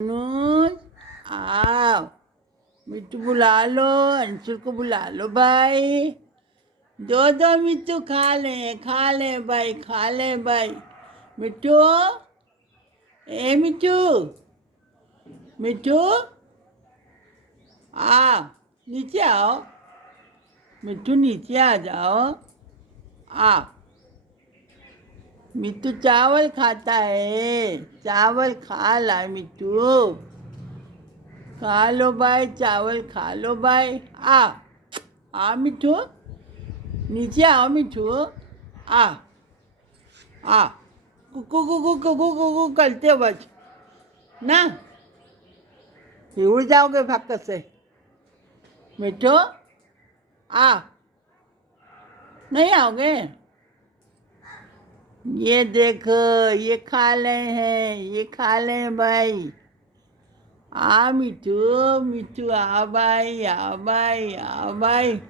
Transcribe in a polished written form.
अनुज आओ, मिट्टू बुला लो, अंशुल को बुला लो भाई। दो मिट्टू खा ले भाई, खा ले भाई। मिट्टू, ए मिट्टू, मिट्टू आओ, नीचे आओ। मिट्टू नीचे आ जाओ। आ मिट्टू चावल खाता है, चावल खा ला मिट्टू। खा लो भाई, चावल खा लो भाई। आ मिट्टू, नीचे आओ मिट्टू। आ कुकू कुकू कुकू कुकू करते हो बस ना, फिर उड़ जाओगे भाग से। मिट्टू आ, नहीं आओगे? ये देखो, ये खा ले हैं, ये खा ले भाई। मिट्टू, मिट्टू आ भाई, आ भाई, आ भाई।